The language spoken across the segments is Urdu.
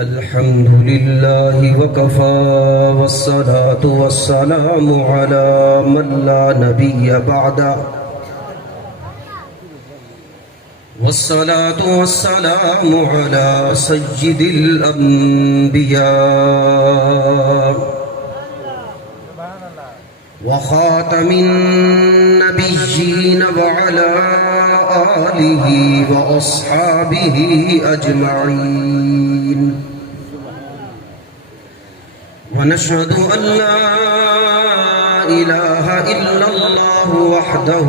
الحمد لله وكفى والصلاة والسلام على من لا نبي بعده والصلاة والسلام على سيد الأنبياء وخاتم النبيين وعلى آله وأصحابه أجمعين ونشهد أن لا إله إلا الله وحده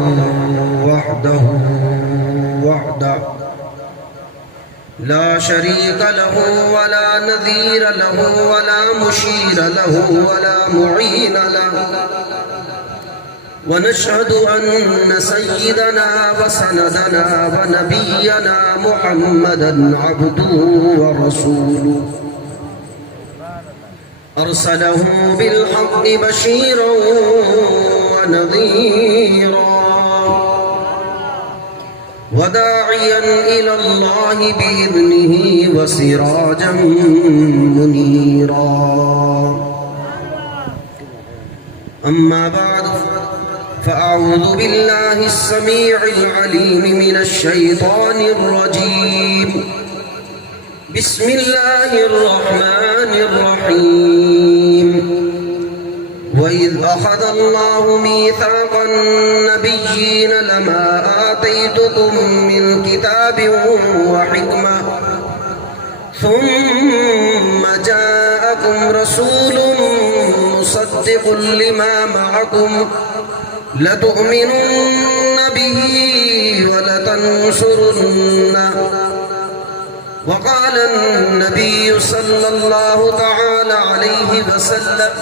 لا شريك له ولا نذير له ولا مشير له ولا معين له ونشهد أن سيدنا وسندنا ونبينا محمدا عبده ورسوله أرسله بالحق بشيرا ونذيرا وداعيا إلى الله بإذنه وسراجا منيرا أما بعد فأعوذ بالله السميع العليم من الشيطان الرجيم بسم الله الرحمن الرحيم وإذ أخذ الله ميثاق النبيين لما آتيتكم من كتاب وحكمة ثم جاءكم رسول مصدق لما معكم لتؤمنن به ولتنصرنه وقال النبي صلى الله تعالى عليه وسلم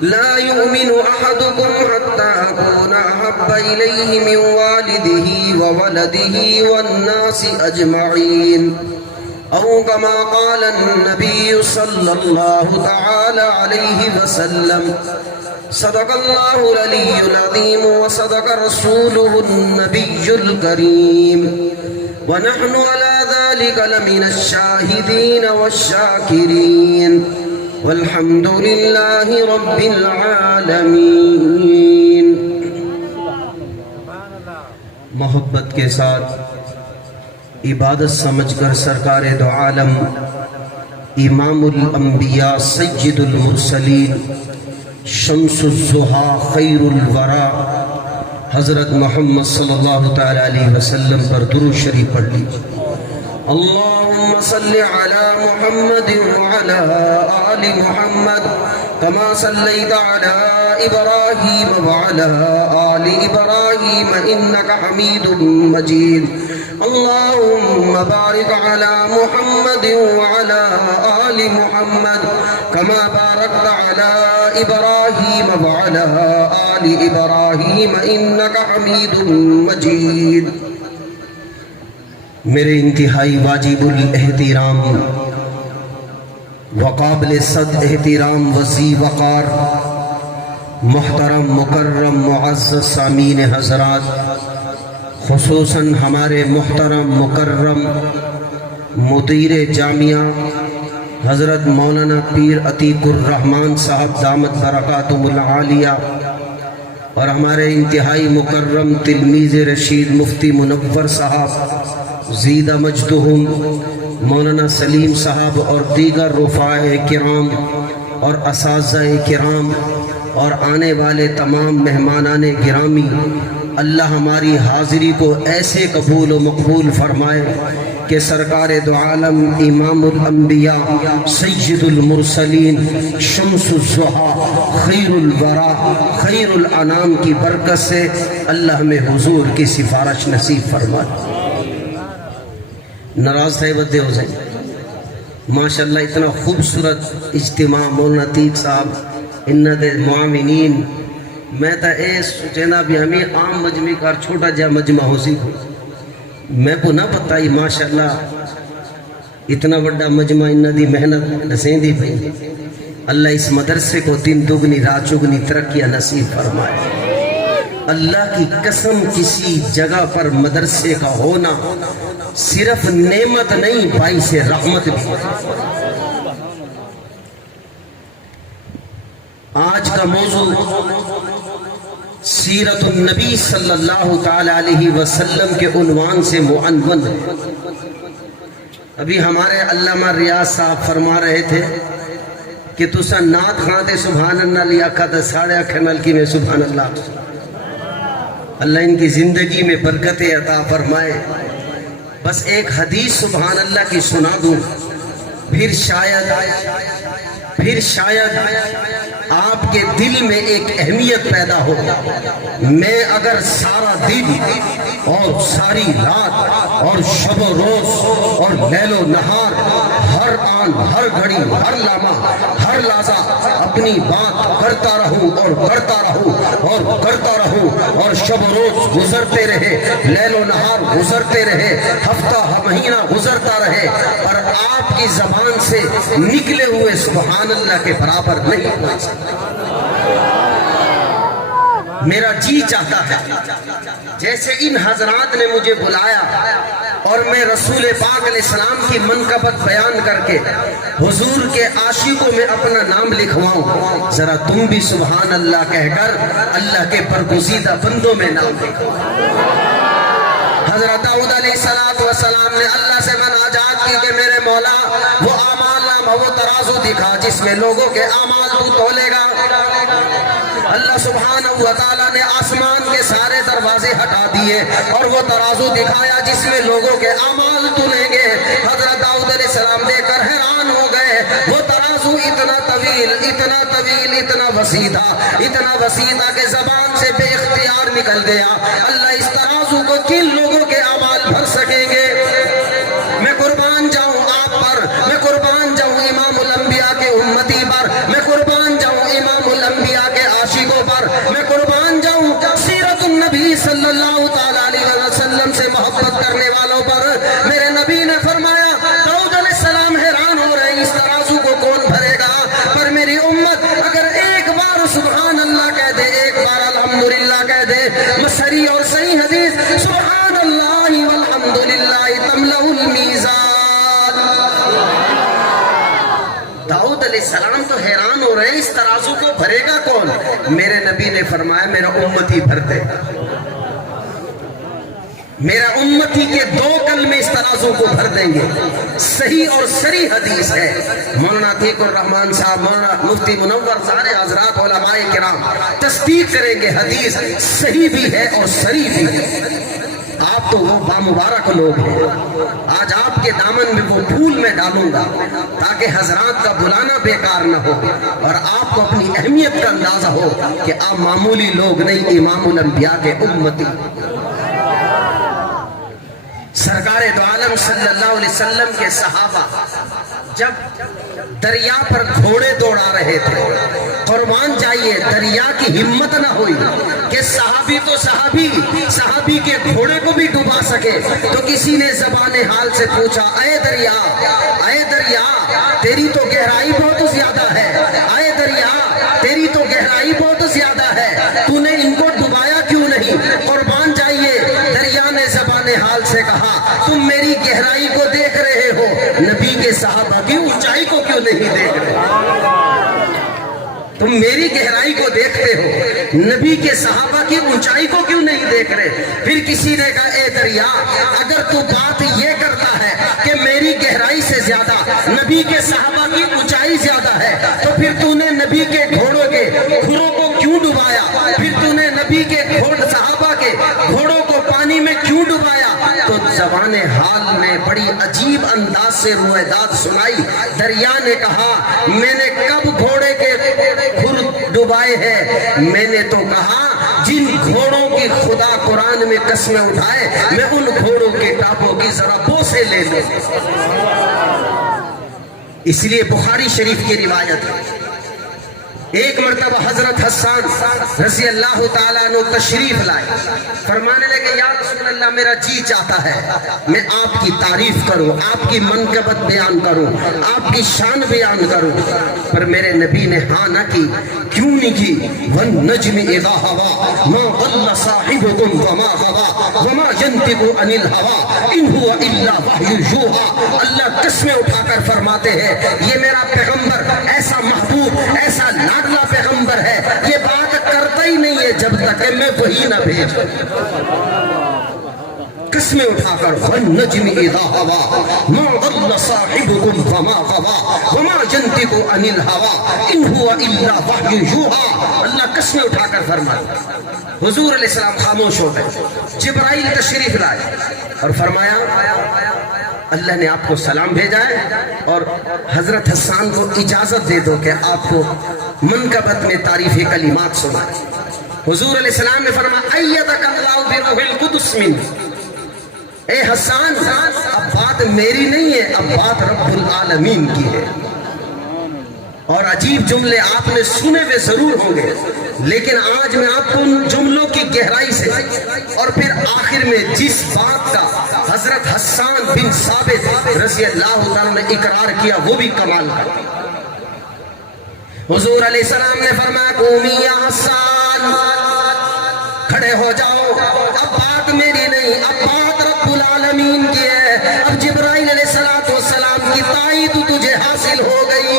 لا يؤمن أحدكم حتى أكون أحب إليه من والده وولده والناس أجمعين أو كما قال النبي صلى الله تعالى عليه وسلم صدق الله العلي العظيم وصدق رسوله النبي الكريم ونحن على ذلك لمن الشاهدين والشاكرين والحمد لله رب العالمين. محبت کے ساتھ عبادت سمجھ کر سرکار دو عالم امام الانبیاء سید المرسلین شمس الضحیٰ خیر الورا حضرت محمد صلی اللہ تعالی علیہ وسلم پر درود شریف پڑھ لیجیے. اللهم صل على محمد وعلى آل محمد كما صليت على إبراهيم وعلى آل إبراهيم إنك حميد مجيد. اللهم بارك على محمد وعلى آل محمد كما باركت على إبراهيم وعلى آل إبراهيم إنك حميد مجيد. میرے انتہائی واجب الاحترام وقابل صد احترام وسیع وقار محترم مکرم معزز سامعین حضرات، خصوصاً ہمارے محترم مکرم مدیر جامعہ حضرت مولانا پیر عتیق الرحمن صاحب دامت برکاتہم العالیہ اور ہمارے انتہائی مکرم تلمیذ رشید مفتی منور صاحب زیدہ مجدہم مولانا سلیم صاحب اور دیگر رفاع کرام اور اساتذہ کرام اور آنے والے تمام مہمانان گرامی، اللہ ہماری حاضری کو ایسے قبول و مقبول فرمائے کہ سرکار دو عالم امام الانبیاء سید المرسلین شمس الضحیٰ خیر الورا خیر الانام کی برکت سے اللہ ہمیں حضور کی سفارش نصیب فرمائے. ناراض تھے بدے ہو جائیں. ماشاءاللہ اتنا خوبصورت اجتماع مولانا عتیق صاحب انہ دے معاونین میں تا اے سوچینا بھی ہمیں عام مجمع کار چھوٹا جا مجمع ہو سی میں کو نہ پتہ ہی ماشاءاللہ اتنا بڑا مجمع انہ دی محنت نسیں دی پئی. اللہ اس مدرسے کو دن دگنی رات چگنی ترقیہ نصیب فرمائے. اللہ کی قسم کسی جگہ پر مدرسے کا ہونا صرف نعمت نہیں، باعث رحمت بھی۔ آج کا موضوع سیرت النبی صلی اللہ تعالی علیہ وسلم کے عنوان سے معنون ہے۔ ابھی ہمارے علامہ ریاض صاحب فرما رہے تھے کہ تسا نعت خاتے سبحان اللہ لیا کھاتا ساڑھے اکھنال کی میں سبحان اللہ۔ اللہ ان کی زندگی میں برکت عطا فرمائے۔ بس ایک حدیث سبحان اللہ کی سنا دوں، پھر شاید آپ کے دل میں ایک اہمیت پیدا ہو۔ میں اگر سارا دن اور ساری رات اور شب و روز اور لیل و نہار، ہر آن ہر گھڑی ہر لمحہ ہر لحظہ اپنی بات کرتا رہوں اور کرتا رہوں اور کرتا رہوں، اور شب و روز گزرتے رہے، لیل و نہار گزرتے رہے، ہفتہ مہینہ گزرتا رہے، اور آپ کی زبان سے نکلے ہوئے سبحان اللہ کے برابر نہیں ہو سکتا۔ میرا جی چاہتا ہے جیسے ان حضرات نے مجھے بلایا اور میں رسول پاک علیہ السلام کی منقبت بیان کر کے حضور کے عاشقوں میں اپنا نام لکھواؤں، ذرا تم بھی سبحان اللہ کہہ کر اللہ کے برگزیدہ بندوں میں نام لکھو۔ حضرت داؤد علیہ السلام نے اللہ سے مناجات کی کہ میرے مولا وہ اعمال نامہ، وہ ترازو دکھا جس میں لوگوں کے اعمال تو تولے گا۔ اللہ سبحانہ وتعالی نے آسمان کے سارے دروازے ہٹا دیے اور وہ ترازو دکھایا جس میں لوگوں کے اعمال تلیں گے۔ حضرت داؤد علیہ السلام دیکھ کر حیران ہو گئے، وہ ترازو اتنا طویل اتنا طویل اتنا وسیع تھا کہ زبان سے بے اختیار نکل گیا۔ اللہ اس ترازو کو کن لوگوں کے اعمال بھر سکیں گے؟ میں قربان جاؤں آپ پر، میں قربان جاؤں امام الانبیاء کے امتی پر، میں قربان جاؤں امام الانبیاء کے عاشقوں پر، میں قربان جاؤں سیرت النبی صلی اللہ تعالی علیہ وسلم سے محبت کرنے والوں پر۔ میرے نبی نے فرمایا داؤد علیہ السلام حیران ہو رہے ہیں اس ترازو کو کون بھرے گا، پر میری امت اگر ایک بار سبحان اللہ کہہ دے، ایک بار الحمدللہ کہہ دے، صحیح اور صحیح حدیث سبحان اللہ والحمدللہ تملأ المیزان۔ داؤد علیہ السلام تو حیران ہو رہے ہیں اس ترازو کو بھرے گا کون؟ میرے نبی نے فرمایا میرا امتی بھر دے گا، میرا امتی کے 2 کلمے اس ترازو کو بھر دیں گے۔ صحیح اور صریح حدیث ہے۔ مولانا عتیق الرحمان صاحب، مولانا مفتی منور، سارے حضرات علماء کرام تصدیق کریں گے حدیث صحیح بھی ہے اور صریح بھی ہے۔ آپ تو وہ بامبارک لوگ ہیں، آج آپ کے دامن میں وہ پھول میں ڈالوں گا تاکہ حضرات کا بلانا بیکار نہ ہو اور آپ کو اپنی اہمیت کا اندازہ ہو کہ آپ معمولی لوگ نہیں، امام الانبیاء کے امتی۔ سرکار دو عالم صلی اللہ علیہ وسلم کے صحابہ جب دریا پر گھوڑے دوڑا رہے تھے، قربان جائیے دریا کی ہمت نہ ہوئی کہ صحابی تو صحابی کے گھوڑے کو بھی ڈبا سکے، تو کسی نے زبان حال سے پوچھا اے دریا تیری تو گہرائی بہت زیادہ ہے، اے دریا تیری تو گہرائی بہت زیادہ ہے، تو نے ان کو ڈبایا کیوں نہیں؟ قربان جائیے دریا نے زبان حال سے کہا تم میری گہرائی کو دیکھ رہے ہو، نبی کے صحابہ کی اونچائی کو کیوں نہیں دیکھ رہے؟ تم میری گہرائی کو دیکھتے ہو، نبی کے صحابہ کی اونچائی کو کیوں نہیں دیکھ رہے؟ پھر کسی نے کہا اے دریا اگر تو بات یہ کرتا ہے کہ میری گہرائی سے زیادہ نبی کے صحابہ کی اونچائی زیادہ ہے، تو پھر تو نے نبی کے گھوڑوں کے کھروں کو کیوں ڈبایا؟ پھر تو نے نبی کے صحابہ کے گھوڑوں کو پانی میں کیوں ڈبایا؟ تو زبان حال نے بڑی عجیب انداز سے روایات سنائی۔ دریا نے کہا میں نے کب گھوڑے کے کھر ڈبائے ہیں؟ میں نے تو کہا جن گھوڑوں کی خدا قرآن میں قسمیں اٹھائے میں ان گھوڑوں کے ٹاپوں کی ذرا بوسے لے لوں۔ اس لیے بخاری شریف کی روایت ہے ایک مرتبہ حضرت حسان رضی اللہ تعالیٰ عنہ تشریف لائے، فرمانے لگے یا رسول اللہ میرا جی چاہتا ہے میں آپ کی تعریف کروں، آپ کی منقبت بیان کروں، آپ کی شان بیان کروں، پر میرے نبی نے ہاں نہ کی۔ کیوں نہیں کی؟ وَالنَّجْمِ اِذَا هَوَىٰ مَا ضَلَّ صَاحِبُكُمْ وَمَا غَوَىٰ وَمَا يَنطِقُ عَنِ الْهَوَىٰ إِنْ هُوَ إِلَّا وَحْيٌ يُوحَىٰ۔ اللہ قسمیں اٹھا کر فرماتے ہیں یہ میرا پیغمبر ایسا محبوب، ایسا لاڈلا پیغمبر ہے، یہ بات کرتا ہی نہیں ہے جب تک کہ میں وہی نہ بھیجوں۔ قسمیں اٹھا کر وَالنَّجْمِ اِذَا هَوَىٰ مَا ضَلَّ صَاحِبُكُمْ وَمَا غَوَىٰ وَمَا يَنطِقُ عَنِ الْهَوَىٰ إِنْ هُوَ إِلَّا وَحْيٌ يُوحَىٰ۔ اللہ قسمیں اٹھا کر فرمایا۔ حضور علیہ السلام خاموش ہو گئے، جبرائیل تشریف لائے اور فرمایا اللہ نے آپ کو سلام بھیجا ہے اور حضرت حسان کو اجازت دے دو کہ آپ کو منقبت میں تعریفی کلمات سنائیں۔ حضور علیہ السلام نے فرمایا ایدک اللہ بروح القدس من، اے حسان اب بات میری نہیں ہے، اب بات رب العالمین کی ہے۔ اور عجیب جملے آپ نے سنے ہوئے ضرور ہوں گے، لیکن آج میں آپ کو ان جملوں کی گہرائی سے اور پھر آخر میں جس بات کا حضرت حسان بن ثابت رضی اللہ تعالیٰ نے اقرار کیا وہ بھی کمال کا۔ حضور علیہ السلام نے فرمایا قومی یا حسان، کھڑے ہو جاؤ، اب بات میری نہیں، اب بات رب العالمین کی ہے۔ اب جبرائیل علیہ السلام کی تائید تجھے حاصل ہو گئی۔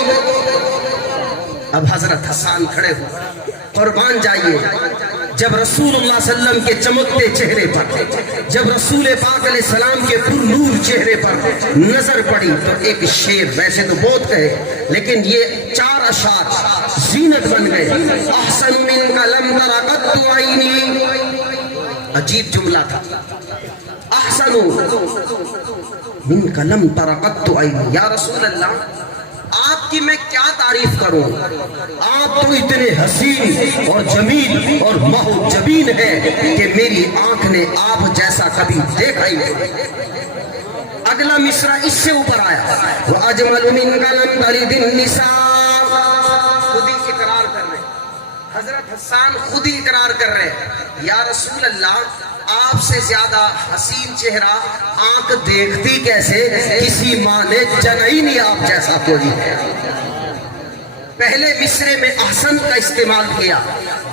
اب حضرت حسان کھڑے ہو، قربان جائیے جب رسول اللہ صلی اللہ علیہ وسلم کے چمکتے چہرے پر، جب رسول پاک علیہ السلام کے پر نور چہرے پر نظر پڑی تو ایک شعر، ویسے تو بہت کہے لیکن یہ 4 اشعار زینت بن گئے۔ احسن منک لم تر قط عینی، عجیب جملہ تھا، احسن منک لم تر قط عینی، یا رسول اللہ آپ کی میں کیا تعریف کروں، آپ تو اتنے حسین اور جمیل اور محجبین ہیں کہ میری آنکھ نے آپ جیسا کبھی دیکھا ہی نہیں۔ اگلا مصرع اس سے اوپر آیا، وَأَجْمَلُ مِنْكَ لَمْ تَلِدِ النِّسَاء، خود ہی اقرار کر رہے ہیں، حضرت حسان خود ہی اقرار کر رہے ہیں یا رسول اللہ آپ سے زیادہ حسین چہرہ آنکھ دیکھتی کیسے، کسی ماں نے جنا ہی نہیں آپ جیسا کوئی ہے۔ پہلے مصرے میں احسن کا استعمال کیا،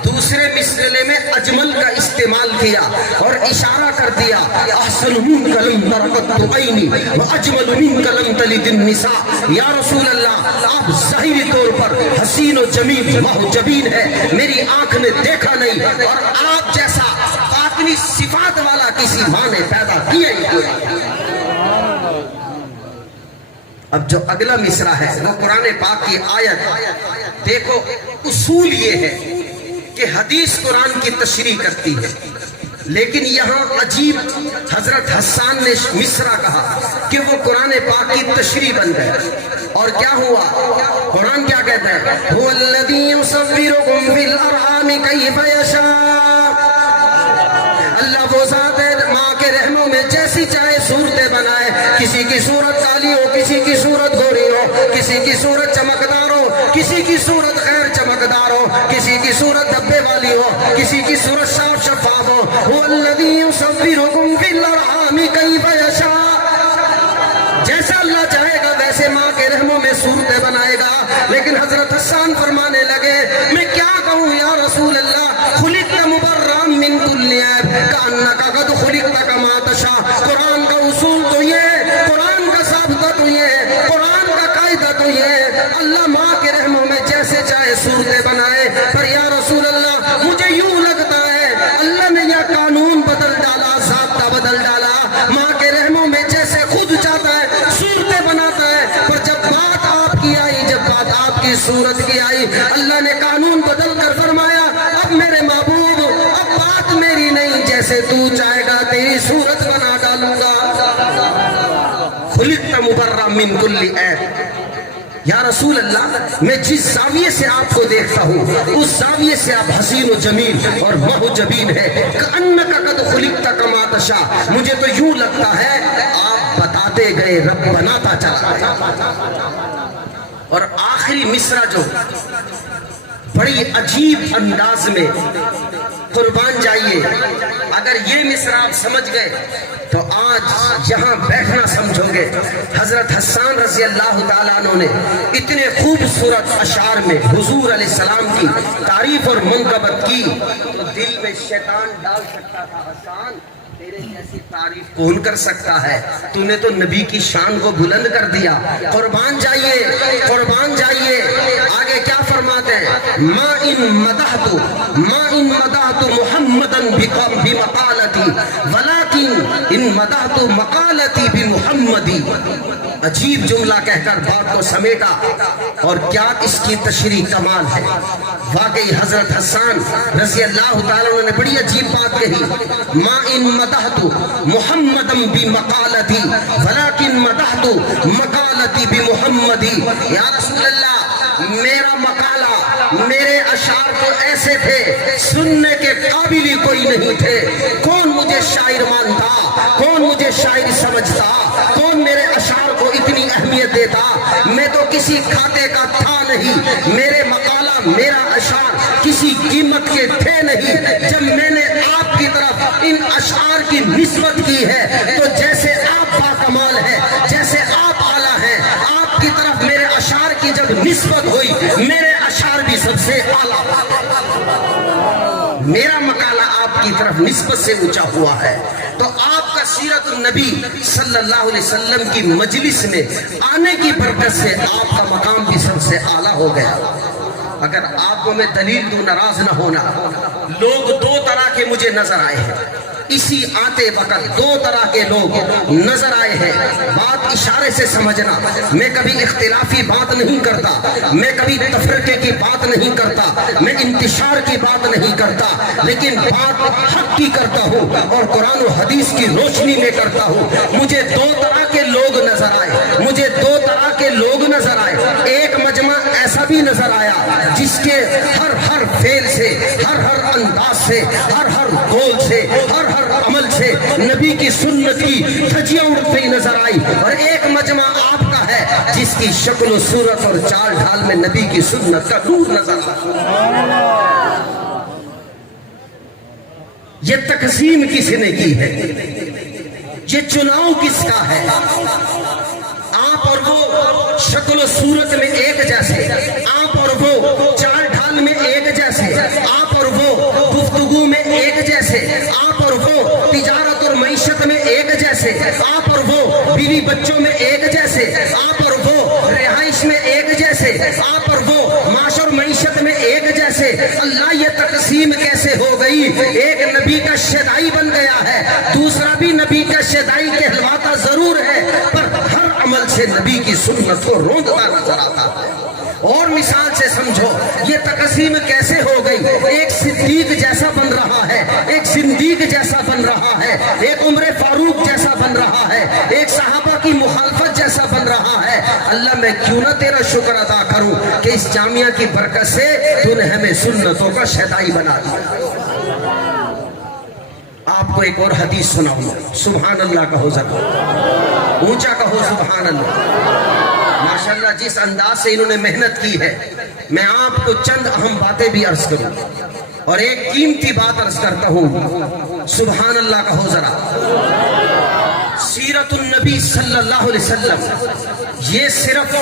دوسرے مصرے میں اجمل کا استعمال کیا اور اشارہ کر دیا احسن منک لم تر قط عینی واجمل منک لم تلد النساء۔ یا رسول اللہ آپ ظاہری طور پر حسین و جمیل محجبین ہیں، میری آنکھ نے دیکھا نہیں، اور آپ جیسا باطنی صفات والا کسی ماں نے پیدا کیا ہی کوئی۔ اب جو اگلا مصرع ہے وہ قرآن پاک کی آیت، دیکھو اصول یہ ہے کہ حدیث قرآن کی تشریح کرتی ہے، لیکن یہاں عجیب حضرت حسان نے مصرع کہا کہ وہ قرآن پاک کی تشریح بن گئے۔ اور کیا ہوا؟ قرآن کیا کہتا ہے؟ هو الذی یصورکم فی الارحام کیف یشاء، اللہ وہ ذات ہے ماں کے رحموں میں جیسی چاہے صورتیں بنائے، کسی کی صورت کالی ہو، کسی کی صورت گوری ہو، کسی کی صورت چمکدار ہو، کسی کی صورت غیر چمکدار ہو، کسی کی صورت دھبے والی ہو، کسی کی صورت صاف شفاف ہو۔ هو الذی یصورکم فی الارحام کیف یشاء، جیسا اللہ چاہے گا ویسے ماں کے رحموں میں صورتیں بنائے گا۔ لیکن حضرت حسان فرمانے لگے میں کیا کہوں یا رسول اللہ، خلقت مبرأ من کل عیب کأنک قد خلقت کما تشاء۔ قرآن کا اصول تو یہ، قرآن کا ضابطہ تو یہ، قرآن کا قاعدہ تو یہ، اللہ ماں کے رحموں میں جیسے چاہے صورتیں بنائے۔ پر یا رسول اللہ مجھے یوں لگتا ہے اللہ نے یہ قانون بدل ڈالا، ضابطہ بدل ڈالا، ماں کے رحموں میں جیسے خود چاہتا ہے صورتیں بناتا ہے، پر جب بات آپ کی آئی، جب بات آپ کی صورت کی آئی، اللہ نے قانون بدل کر فرمایا اب میرے محبوب اب بات میری نہیں، جیسے تو چاہے گا تیری صورت بنا ڈالوں گا۔ خلقت مبرأ من کل عیب، یا رسول اللہ میں جس زاویے سے آپ کو دیکھتا ہوں اس زاویے سے آپ حسین و جمیل اور محجبین ہیں۔ کأنک قد خلقت کما تشاء، مجھے تو یوں لگتا ہے آپ بتاتے گئے رب بناتا چلا گیا۔ اور آخری مصرع جو بڑی عجیب انداز میں قربان جائیے اگر یہ مصرع آپ سمجھ گئے تو آج یہاں بیٹھنا سمجھو گے۔ حضرت حسان رضی اللہ تعالیٰ عنہ نے اتنے خوبصورت اشعار میں حضور علیہ السلام کی تعریف اور منقبت کی تو دل میں شیطان ڈال سکتا تھا، حسان تیرے جیسی تعریف کون کر سکتا ہے، تو نے تو نبی کی شان کو بلند کر دیا۔ قربان جائیے قربان جائیے، آگے کیا فرماتے ہیں؟ ما ان مدحت محمدًا بمقالتی ولکن ان مدحت مقالتی بمحمدی۔ عجیب جملہ کہہ کر بات کو سمیٹا، اور کیا اس کی تشریح کمال ہے۔ واقعی حضرت حسان رضی اللہ تعالیٰ عنہ نے بڑی عجیب بات کہی، ما ان مدحت محمدًا بمقالتی ولکن مدحت مقالتی بمحمدی۔ یا رسول اللہ، میرا مقالہ، میرے اشعار تو ایسے تھے سننے کے قابل ہی کوئی نہیں تھے، کون مجھے شاعر مانتا، کون مجھے شاعر سمجھتا، کون میرے اشعار کو اتنی اہمیت دیتا، میں تو کسی کھاتے کا تھا نہیں، میرے مقالہ میرا اشعار کسی قیمت کے تھے نہیں، جب میں نے آپ کی طرف ان اشعار کی نسبت کی ہے تو جیسے آپ باکمال ہیں، جیسے آپ اعلیٰ ہیں، آپ کی طرف میرے اشعار کی جب نسبت ہوئی میرے اشعار بھی سب سے اعلیٰ، میرا مقالہ آپ کی طرف نسبت سے اونچا ہوا ہے۔ تو آپ کا سیرت النبی صلی اللہ علیہ وسلم کی مجلس میں آنے کی برکت سے آپ کا مقام بھی سب سے اعلیٰ ہو گیا۔ اگر آپ کو میں دلیل دوں ناراض نہ ہونا، لوگ دو طرح کے مجھے نظر آئے ہیں، اسی آتے وقت دو طرح کے لوگ نظر آئے ہیں۔ بات اشارے سے سمجھنا، میں کبھی اختلافی بات نہیں کرتا، میں کبھی تفرقے کی بات نہیں کرتا، میں انتشار کی بات نہیں کرتا، لیکن بات حق کی کرتا ہوں اور قرآن و حدیث کی روشنی میں کرتا ہوں۔ مجھے دو طرح کے لوگ نظر آئے، مجھے دو طرح کے لوگ نظر آئے۔ ایک مجمع ایسا بھی نظر آیا جس کے ہر فعل سے، ہر انداز سے، ہر قول سے، ہر عمل سے نبی کی سنت کی دھجیاں اڑتی نظر آئی، اور ایک مجمع آپ کا ہے جس کی شکل و صورت اور چال ڈھال میں نبی کی سنت کا نور نظر آیا۔ یہ تقسیم کس نے کی ہے؟ یہ چناؤ کس کا ہے؟ آپ اور وہ شکل و صورت میں ایک جیسے، آپ اور وہ چال ڈھال میں ایک جیسے، آپ اور وہ گفتگو میں ایک جیسے، آپ اور وہ تجارت اور معیشت میں ایک جیسے، آپ اور وہ بیوی بچوں میں ایک جیسے، آپ اور وہ رہائش میں ایک جیسے، آپ اور وہ معاش اور معیشت میں ایک جیسے۔ اللہ، یہ تقسیم کیسے ہو گئی؟ ایک نبی کا شیدائی بن گیا ہے، دوسرا بھی نبی کا شیدائی کہلواتا ضرور ہے، پر ہر عمل سے نبی کی سنت کو روندتا نظر آتا ہے۔ اور مثال سے سمجھو یہ تقسیم کیسے ہو گئی؟ ایک صدیق جیسا بن رہا ہے، ایک صدیق جیسا بن رہا ہے، ایک عمر فاروق جیسا بن رہا ہے، ایک صحابہ کی مخالفت جیسا بن رہا ہے۔ اللہ، میں کیوں نہ تیرا شکر ادا کروں کہ اس جامعہ کی برکت سے تو نے ہمیں سنتوں کا شیدائی بنا دیا۔ آپ کو ایک اور حدیث سناؤں، سبحان اللہ کہو ذرا، اونچا کہو سبحان اللہ۔ ماشاءاللہ جس انداز سے انہوں نے محنت کی ہے، میں آپ کو چند اہم باتیں بھی عرض کروں اور ایک قیمتی بات عرض کرتا ہوں، سبحان اللہ کہو ذرا۔ سیرت النبی صلی اللہ علیہ وسلم یہ صرف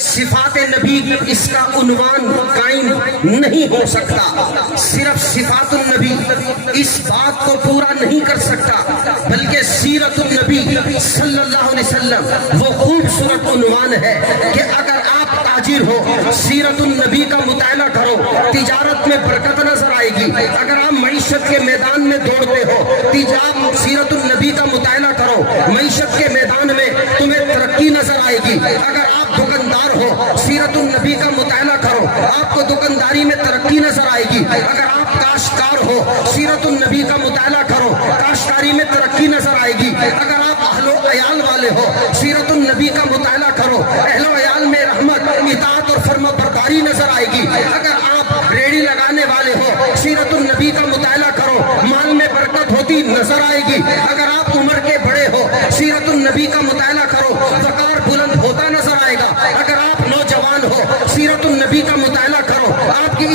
صفات نبی اس کا عنوان قائم نہیں ہو سکتا، صرف صفات النبی اس بات کو پورا نہیں کر سکتا، بلکہ سیرت النبی صلی اللہ علیہ وسلم وہ خوبصورت عنوان ہے کہ اگر آپ تاجر ہو سیرت النبی کا مطالعہ کرو، تجارت میں برکت نظر آئے گی۔ اگر آپ معیشت کے میدان میں دوڑتے ہو، سیرت النبی کا مطالعہ کرو، معیشت کے میدان میں تمہیں ترقی نظر آئے گی۔ اگر آپ دکاندار ہو سیرت النبی کا مطالعہ کرو، آپ کو دکانداری میں ترقی نظر آئے گی۔ اگر آپ کاشتکار ہو سیرت النبی کا مطالعہ کرو، کاشتکاری میں ترقی نظر آئے گی۔ اگر آپ اہل و عیال والے ہو سیرت النبی کا مطالعہ کرو، اہل و عیال میں رحمت، اطاعت اور فرما برداری نظر آئے گی۔ اگر آپ ریڑھی لگانے والے ہو سیرت النبی کا مطالعہ کرو، مال میں برکت ہوتی نظر آئے گی۔ اگر آپ عمر کے بڑے ہو سیرت النبی کا مطالعہ کرو، وقار بلند ہوتا نظر آئے گا۔ اگر آپ نوجوان ہو سیرت النبی کا مطالعہ کرو، آپ کی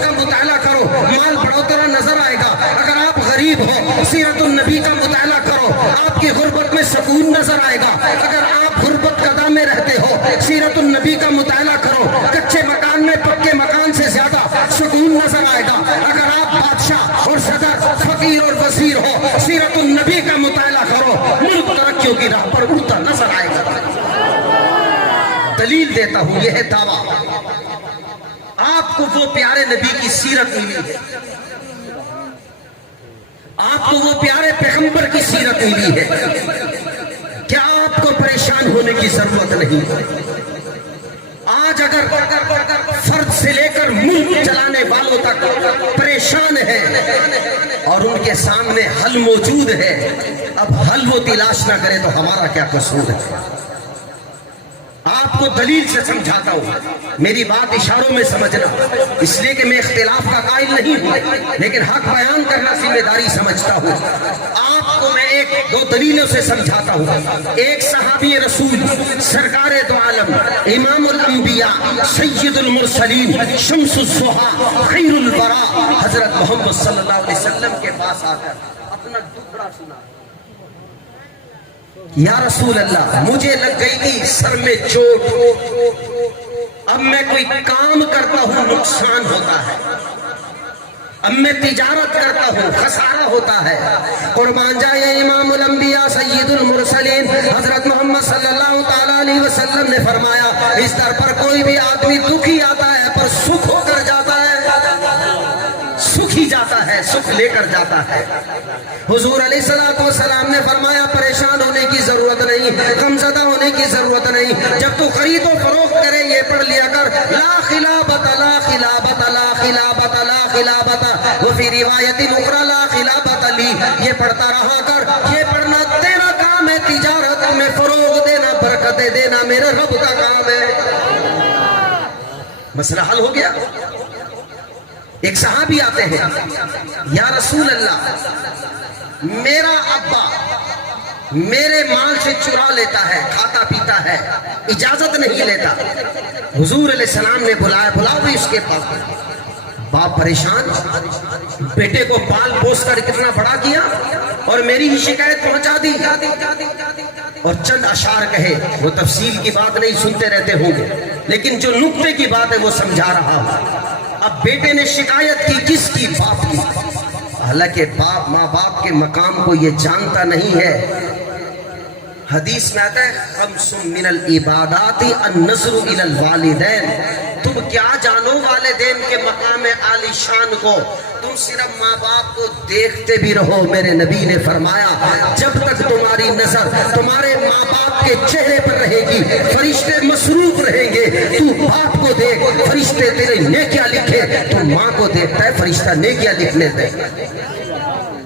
کا مطالعہ کرو، مال بڑھوترا نظر آئے گا۔ اگر آپ غریب ہو، سیرت النبی کا مطالعہ کرو، آپ کی غربت میں سکون نظر آئے گا۔ اگر آپ غربت قضا میں رہتے ہو، سیرت النبی کا مطالعہ کرو، کچے مکان میں پکے مکان سے زیادہ سکون نظر آئے گا۔ اگر آپ بادشاہ اور صدر، فقیر اور وزیر ہو، سیرت النبی کا مطالعہ کرو، ملک ترقیوں کی راہ پر اڑتا نظر آئے گا۔ دلیل دیتا ہوں، یہ ہے دعویٰ۔ آپ کو وہ پیارے نبی کی سیرت ملی ہے، آپ کو وہ پیارے پیغمبر کی سیرت ملی ہے، کیا آپ کو پریشان ہونے کی ضرورت نہیں؟ آج اگر فرد سے لے کر ملک چلانے والوں تک پریشان ہے اور ان کے سامنے حل موجود ہے، اب حل وہ تلاش نہ کرے تو ہمارا کیا قصور ہے؟ آپ کو دلیل سے سمجھاتا ہوں، میری بات اشاروں میں سمجھنا، اس لیے کہ میں اختلاف کا قائل نہیں ہوں، لیکن حق بیان کرنا ذمہ داری سمجھتا ہوں۔ آپ کو میں ایک دو دلیلوں سے سمجھاتا ہوں۔ ایک صحابی رسول، سرکار دو عالم، امام الانبیاء، سید المرسلین، شمس الضحیٰ، خیر الورا، حضرت محمد صلی اللہ علیہ وسلم کے پاس آ کر اپنا دکھڑا سنا، یا رسول اللہ مجھے لگ گئی تھی سر میں چوٹ، اب میں کوئی کام کرتا ہوں نقصان ہوتا ہے، اب میں تجارت کرتا ہوں خسارہ ہوتا ہے۔ قربان جائے امام الانبیاء سید المرسلین حضرت محمد صلی اللہ تعالیٰ علیہ وسلم نے فرمایا، اس در پر کوئی بھی آدمی دکھی آتا ہے پر سکھ ہو کر جاتا ہے، سکھ ہی جاتا ہے، سکھ لے کر جاتا ہے۔ حضور علیہ السلام نے فرمایا پریشان ہونے کی ضرورت نہیں، غمزدہ ہونے کی ضرورت نہیں، جب تو خرید و فروخت کرے یہ پڑھ لیا کر، لا خلابت لا خلابت لا خلابت لا خلابت، وفی روایت اخری لا خلابت لی، یہ پڑھتا رہا کر، یہ پڑھنا تیرا کام ہے، تجارت میں فروغ دینا، برکتیں دینا میرے رب کا کام ہے۔ مسئلہ حل ہو گیا۔ ایک صحابی آتے ہیں، یا رسول اللہ میرا ابا میرے مال سے چرا لیتا ہے، کھاتا پیتا ہے، اجازت نہیں لیتا۔ حضور علیہ السلام نے بلایا، بلاؤ بھی اس کے پاس۔ باپ پریشان، بیٹے کو پال پوس کر کتنا بڑا کیا اور میری ہی شکایت پہنچا دی، اور چند اشعار کہے، وہ تفصیل کی بات نہیں سنتے رہتے ہوں گے، لیکن جو نقطے کی بات ہے وہ سمجھا رہا ہوں۔ اب بیٹے نے شکایت کی، کس کی؟ باپ کی۔ حالانکہ باپ ماں باپ کے مقام کو یہ جانتا نہیں ہے۔ حدیث میں آتا ہے خمس من العبادات النظر الی الوالدین، تم کیا جانو والدین کے مقام عالی شان کو، تم صرف ماں باپ کو دیکھتے بھی رہو۔ میرے نبی نے فرمایا جب تک تمہاری نظر تمہارے ماں باپ کے چہرے پر رہے گی، فرشتے مصروف رہیں گے، تو باپ کو دیکھ، فرشتے تیرے نیکیاں لکھے، تو ماں کو دیکھتا ہے فرشتہ نیکیاں لکھنے دے۔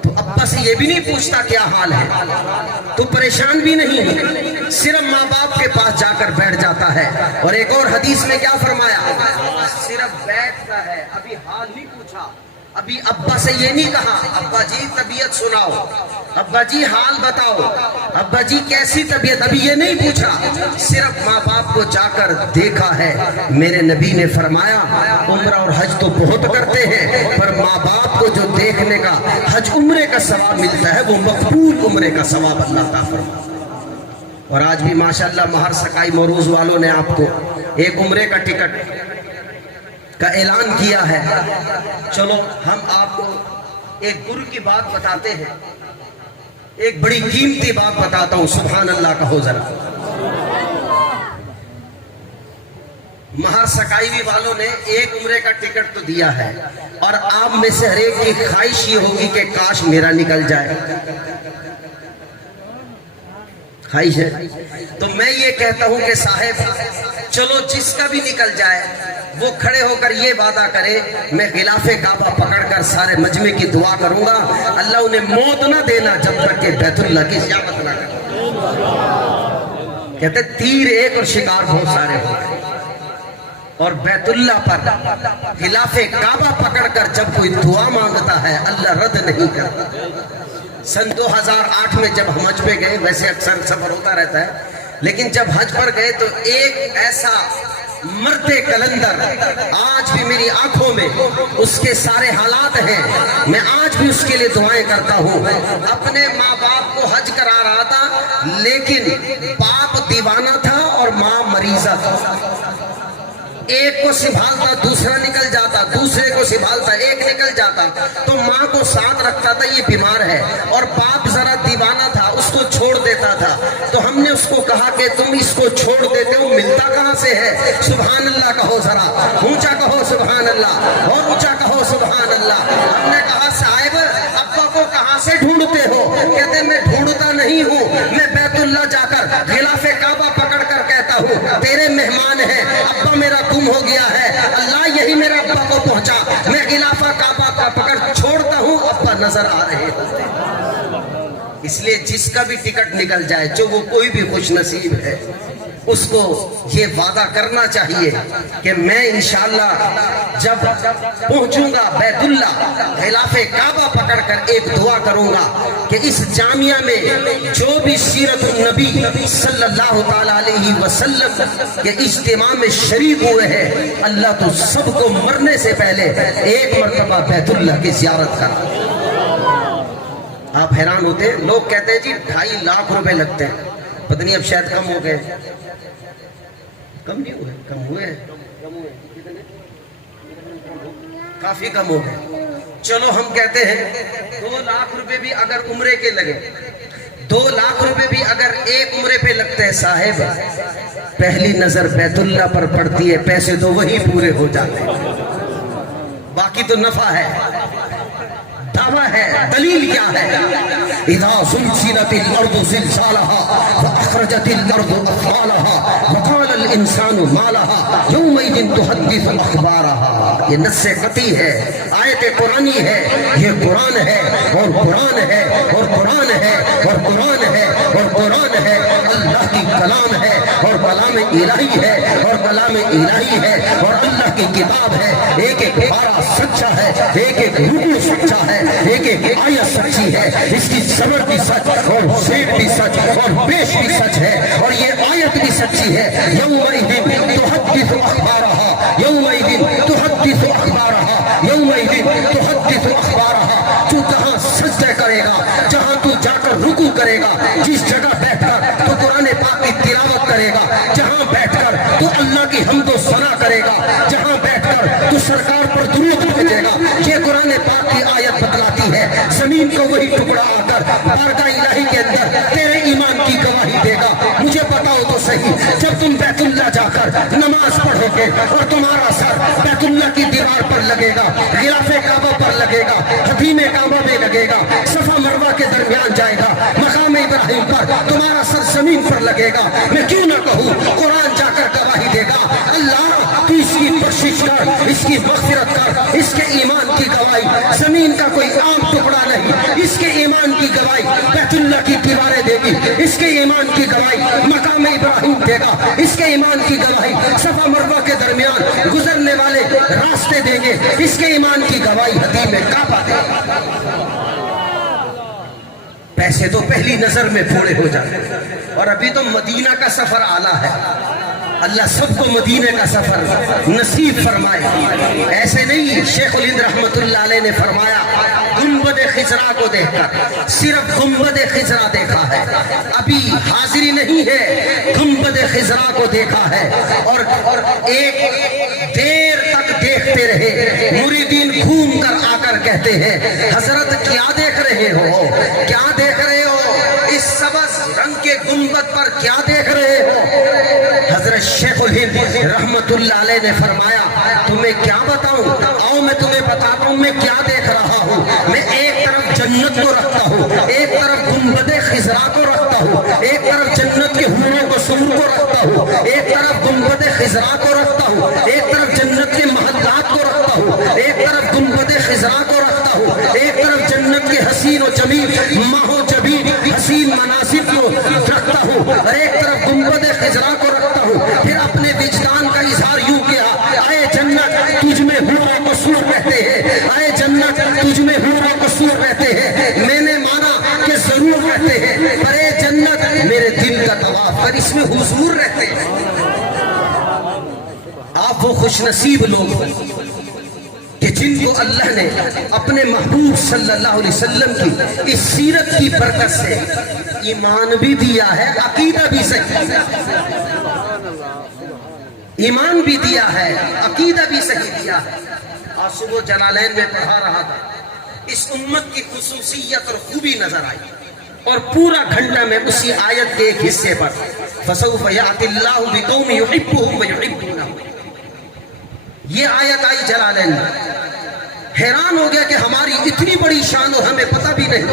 تو ابا سے یہ بھی نہیں پوچھتا کیا حال ہے، تو پریشان بھی نہیں ہے، صرف ماں باپ کے پاس جا کر بیٹھ جاتا ہے۔ اور ایک اور حدیث میں کیا فرمایا، صرف بیٹھتا ہے، ابھی حال نہیں پوچھا، ابھی ابا سے یہ نہیں کہا ابا جی طبیعت سناؤ، ابا جی حال بتاؤ، ابا جی کیسی طبیعت، ابھی یہ نہیں پوچھا، صرف ماں باپ کو جا کر دیکھا ہے۔ میرے نبی نے فرمایا عمرہ اور حج تو بہت کرتے ہیں، پر ماں باپ کو جو دیکھنے کا حج عمرے کا ثواب ملتا ہے، وہ مقبول عمرے کا ثواب اللہ عطا فرماتا۔ اور آج بھی ماشاءاللہ مہر سکائی موروز والوں نے آپ کو ایک عمرے کا ٹکٹ کا اعلان کیا ہے۔ چلو ہم آپ کو ایک گرو کی بات بتاتے ہیں، ایک بڑی قیمتی بات بتاتا ہوں، سبحان اللہ کہو ذرا۔ مہر سکائی والوں نے ایک عمرے کا ٹکٹ تو دیا ہے، اور آپ میں سے ہر ایک کی خواہش یہ ہوگی کہ کاش میرا نکل جائے، خواہش ہے۔ تو میں یہ کہتا ہوں کہ صاحب چلو جس کا بھی نکل جائے، وہ کھڑے ہو کر یہ وعدہ کرے میں غلاف کعبہ پکڑ کر سارے مجمع کی دعا کروں گا، اللہ انہیں موت نہ دینا جب تک کہ بیت اللہ کی زیارت نہ کرے۔ کہتے تیر ایک اور شکار بہت سارے ہوتے، اور بیت اللہ پر غلاف کعبہ پکڑ کر جب کوئی دعا مانگتا ہے اللہ رد نہیں کرتا۔ سن 2008 میں جب ہم حج پہ گئے، ویسے اکثر سفر ہوتا رہتا ہے، لیکن جب حج پر گئے تو ایک ایسا مرتے کلندر آج بھی میری آنکھوں میں اس کے سارے حالات ہیں. میں آج بھی اس کے لیے دعائیں کرتا ہوں. اپنے ماں باپ کو حج کرا رہا تھا لیکن باپ دیوانہ تھا اور ماں مریضہ تھا. ایک کو سنبھالتا دوسرا نکل جاتا, دوسرے کو سنبھالتا ایک نکل جاتا, تو ماں کو ساتھ رکھتا تھا یہ بیمار ہے, اور باپ ذرا دیوانہ تھا اس کو چھوڑ دیتا تھا. تو ہم نے اس کو کہا کہ تم اس کو چھوڑ دیتے ہو, ملتا کہاں سے ہے؟ سبحان اللہ کہو, ذرا اونچا کہو سبحان اللہ, اور اونچا کہو سبحان اللہ. ہم نے کہا صاحب ابا کو کہاں سے ڈھونڈتے ہو؟ کہتے میں ڈھونڈتا نہیں ہوں, میں بیت اللہ جا کر غلاف کعبہ پکڑ کر کہتا ہوں تیرے مہمان ہیں, ابا میرا گم ہو گیا ہے, اللہ یہی میرا ابا کو پہنچا, میں غلافہ کعبہ کا پکڑ چھوڑتا ہوں, ابا نظر آ رہے ہوتے ہیں. اس لیے جس کا بھی ٹکٹ نکل جائے, جو وہ کوئی بھی خوش نصیب ہے, اس کو یہ وعدہ کرنا چاہیے کہ میں انشاءاللہ جب پہنچوں گا بیت اللہ, غلاف کعبہ پکڑ کر ایک دعا کروں گا کہ اس جامعہ میں جو بھی سیرت النبی صلی اللہ تعالیٰ علیہ وسلم کے اجتماع میں شریک ہوئے ہیں, اللہ تو سب کو مرنے سے پہلے ایک مرتبہ بیت اللہ کی زیارت کرا. آپ حیران ہوتے ہیں, لوگ کہتے ہیں جی 2.5 لاکھ روپے لگتے ہیں, پتہ نہیں اب شاید کم ہو گئے, کم نہیں ہوئے, کم ہوئے, کافی کم ہو گئے. چلو ہم کہتے ہیں 2 لاکھ روپے بھی اگر عمرے کے لگے, 2 لاکھ روپے بھی اگر ایک عمرے پہ لگتے ہیں, صاحب پہلی نظر بیت اللہ پر پڑتی ہے, پیسے تو وہی پورے ہو جاتے ہیں, باقی تو نفع ہے. دعویٰ ہے, دلیل کیا ہے؟ اذا زلزلت الارض زلزالها واخرجت الارض اثقالها وقال الانسان ما لها يومئذ تحدث اخبارها. یہ نص قطعی ہے, آیت قرآنی ہے, یہ قرآن ہے اور قرآن ہے اور قرآن ہے اور قرآن ہے اور قرآن ہے, اللہ کی کلام ہے اور کلام الہی ہے اور کلام الہی ہے اور اللہ کی کتاب ہے. ایک ایک پارہ سچا ہے, ایک ایک رکوع سچا ہے, ایک ایک آیت سچی ہے, اس کی صبر بھی سچ اور زیر بھی سچ اور پیش بھی سچ ہے, اور یہ آیت بھی سچی ہے. یومئذ تحدث اخبارها, یومئذ تحدث اخبارها, یومئذ تحدث اخبارها. تو جہاں سجدہ کرے گا, جہاں تو جا کر رکوع کرے گا, جس جگہ بیٹھ کر تو قرآن پاک کی تلاوت کرے گا, جہاں بیٹھ کر تو اللہ کی حمد و ثنا کرے گا, جہاں بیٹھ کر تو سرکار پر درود بھیجے گا. یہ قرآن پاک کی آیت بتلاتی ہے. زمین کو وہی ٹکڑا آ کر بارگاہ الہی کے اندر تیرے ایمان کی گواہی دے گا. مجھے بتاؤ تو صحیح, جب تم بیت اللہ جا کر نماز پڑھو گے اور تمہارا سر بیت اللہ کی دیوار پر لگے گا, غلاف کعبہ پر لگے گا, حتیم کعبہ میں لگے گا, صفا مروہ کے درمیان جائے گا, مقام ابراہیم پر تمہارا سر زمین پر لگے گا, میں کیوں نہ کہوں قرآن جا کر گواہی دے گا, اللہ تو اس کی بخشش کر, اس کی مغفرت کر, اس کے ایمان کی گواہی زمین کا کوئی عام ٹکڑا نہیں, اس کے ایمان کی گواہی بیت اللہ کی دیواریں دے گی, اس کے ایمان کی گواہی مقام ابراہیم دے گا, اس کے ایمان کی گواہی صفا مروہ کے درمیان گزرنے والے راستے دیں گے, اس کے ایمان کی گواہی حتیم کعبہ دے گا. پیسے تو پہلی نظر میں پورے ہو جاتے ہیں, اور ابھی تو مدینہ کا سفر آلہ ہے. اللہ سب کو مدینے کا سفر نصیب فرمائے. ایسے نہیں, شیخ الہند رحمت اللہ علیہ نے فرمایا گنبد خضرا کو دیکھ کر صرف گنبد خضرا دیکھا ہے, ابھی حاضری نہیں ہے, گنبد خضرا کو دیکھا ہے, اور ایک دیر تک دیکھتے رہے. مریدین گھوم کر آ کر کہتے ہیں حضرت کیا دیکھ رہے ہو, کیا دیکھ رہے ہو, اس سبز رنگ کے گنبد پر کیا دیکھ رہے ہو؟ حضرت شیخ الہند رحمت اللہ علیہ نے فرمایا تمہیں کیا بتاؤں, آؤ میں تمہیں بتاتا ہوں میں کیا دیکھ رہا ہوں. میں ایک طرف جنت کو رکھتا ہوں, ایک طرف گنبد خضرا کو رکھتا ہوں, ایک طرف جنت کے حوروں کو سور کو رکھتا ہوں, ایک طرف گنبد خضرا کو رکھتا ہوں, ایک طرف جنت کے محلات کو رکھتا ہوں, ایک طرف گنبد خضرا کو رکھتا ہوں, ایک طرف جنت کے حسین و جمیل ماہ و جبین حسین مناظر کو رکھتا ہوں, اور ایک طرف گنبد خضرا کو رکھتا ہوں. پھر اپنے وجدان کا اظہار یوں کیا, آئے جنت تجھ میں حور و قصور رہتے ہیں, آئے جنت تجھ میں حور و قصور رہتے ہیں. میں نے مانا کہ ضرور رہتے ہیں, پر اے جنت میرے دل کا طواف کر, اس میں حضور رہتے ہیں. وہ خوش نصیب لوگ کہ جن کو اللہ نے اپنے محبوب صلی اللہ علیہ وسلم کی اس سیرت کی برکت سے ایمان بھی دیا ہے، عقیدہ بھی صحیح، ایمان بھی دیا ہے، عقیدہ بھی صحیح دیا ہے۔ آج صبح جلالین میں پڑھا رہا تھا، اس امت کی خصوصیت اور خوبی نظر آئی، اور پورا گھنٹہ میں اسی آیت کے ایک حصے پر فَسَوْفَ يَأْتِ اللَّهُ بِقَوْمٍ يُحِبُّهُمْ وَيُحِبُّونَهُ، یہ آیت آئی جلالین میں۔ حیران ہو گیا کہ ہماری اتنی بڑی شان اور ہمیں پتہ بھی نہیں۔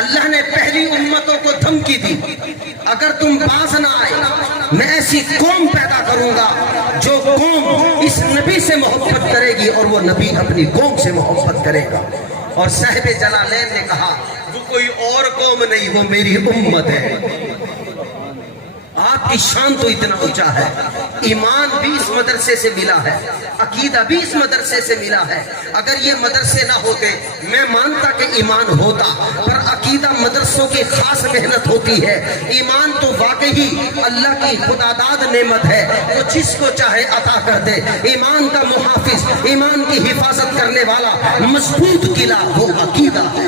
اللہ نے پہلی امتوں کو دھمکی دی، اگر تم باز نہ آئے میں ایسی قوم پیدا کروں گا جو قوم اس نبی سے محبت کرے گی اور وہ نبی اپنی قوم سے محبت کرے گا۔ اور صاحب جلالین نے کہا وہ کوئی اور قوم نہیں، وہ میری امت ہے۔ آپ کی شان تو اتنا اونچا ہے، ایمان بھی اس مدرسے سے ملا ہے، عقیدہ بھی اس مدرسے سے ملا ہے۔ اگر یہ مدرسے نہ ہوتے میں مانتا کہ ایمان ہوتا، پر عقیدہ مدرسوں کی خاص محنت ہوتی ہے۔ ایمان تو واقعی اللہ کی خداداد نعمت ہے، وہ جس کو چاہے عطا کر دے۔ ایمان کا محافظ، ایمان کی حفاظت کرنے والا مضبوط قلعہ وہ عقیدہ ہے،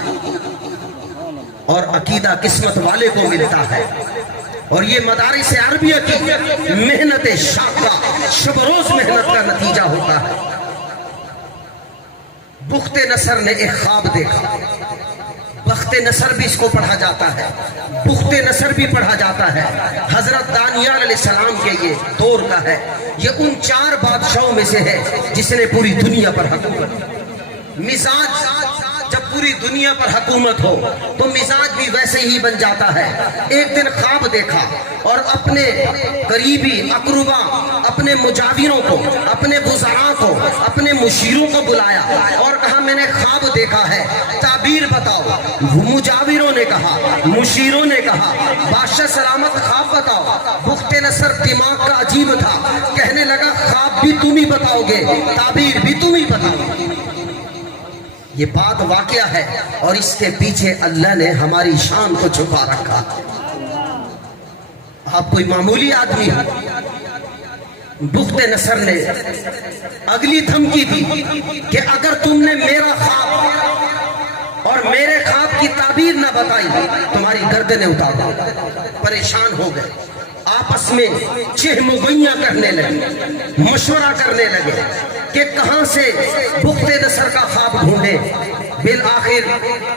اور عقیدہ قسمت والے کو ملتا ہے۔ اور یہ مدارس عربیہ کی محنت شاقہ، شب روز محنت کا نتیجہ ہوتا ہے۔ بخت نصر نے ایک خواب دیکھا، بخت نصر بھی اس کو پڑھا جاتا ہے، بخت نصر بھی پڑھا جاتا ہے۔ حضرت دانیال علیہ السلام کے یہ دور کا ہے، یہ ان 4 بادشاہوں میں سے ہے جس نے پوری دنیا پر حکومت کی۔ مزاج جب پوری دنیا پر حکومت ہو تو مزاج بھی ویسے ہی بن جاتا ہے۔ ایک دن خواب دیکھا اور اپنے قریبی اقربا، اپنے مجاوروں کو، اپنے وزراء کو، اپنے مشیروں کو بلایا اور کہا میں نے خواب دیکھا ہے، تعبیر بتاؤ۔ مجاوروں نے کہا، مشیروں نے کہا، بادشاہ سلامت خواب بتاؤ۔ بخت نصر دماغ کا عجیب تھا، کہنے لگا خواب بھی تم ہی بتاؤ گے، تعبیر بھی تم ہی بتاؤ گے۔ یہ بات واقعہ ہے اور اس کے پیچھے اللہ نے ہماری شان کو چھپا رکھا۔ آپ کوئی معمولی آدمی ہیں۔ بخت نصر نے اگلی دھمکی دی کہ اگر تم نے میرا خواب اور میرے خواب کی تعبیر نہ بتائی تمہاری گردنیں اتارو۔ پریشان ہو گئے، آپس میں چہمگوئیاں کرنے لگے، مشورہ کرنے لگے کہ کہاں سے بخت نصر کا خواب ڈھونڈے۔ بالآخر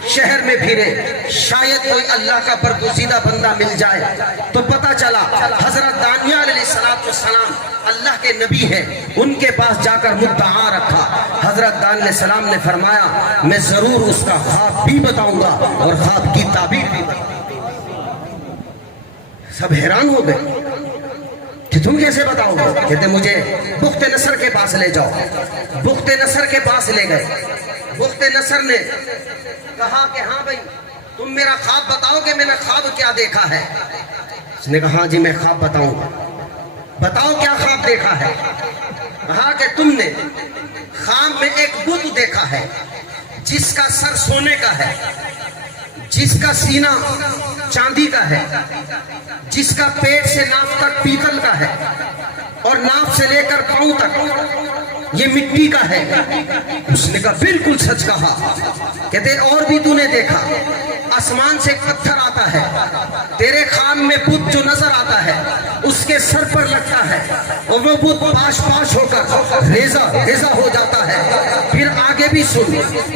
شہر میں پھرے، شاید کوئی اللہ کا برگزیدہ بندہ مل جائے، تو پتہ چلا حضرت دانیال علیہ السلام اللہ کے نبی ہیں۔ ان کے پاس جا کر مدعا رکھا۔ حضرت دانیال علیہ السلام نے فرمایا میں ضرور اس کا خواب بھی بتاؤں گا اور خواب کی تعبیر بھی بتاؤں گا۔ سب حیران ہو گئے کہ تم کیسے بتاؤ گے؟ کہتے مجھے بخت نصر کے پاس لے جاؤ۔ بخت نصر کے پاس لے گئے۔ بخت نصر نے کہا کہ ہاں بھائی تم میرا خواب بتاؤ کہ میں نے خواب کیا دیکھا ہے۔ اس نے کہا ہاں جی میں خواب بتاؤں گا، بتاؤ کیا خواب دیکھا ہے۔ کہا کہ تم نے خواب میں ایک بت دیکھا ہے جس کا سر سونے کا ہے، جس کا سینہ چاندی کا ہے، جس کا پیٹ سے ناف تک پیتل کا ہے اور ناف سے لے کر پاؤں تک یہ مٹی کا ہے۔ اس نے کہا بالکل سچ کہا۔ کہتے اور بھی تو نے دیکھا، آسمان سے ایک پتھر آتا ہے، تیرے خواب میں بت جو نظر آتا ہے اس کے سر پر لگتا ہے اور وہ بت پاش پاش ہو کر ریزہ ریزہ ہو جاتا ہے۔ پھر آگے بھی سن،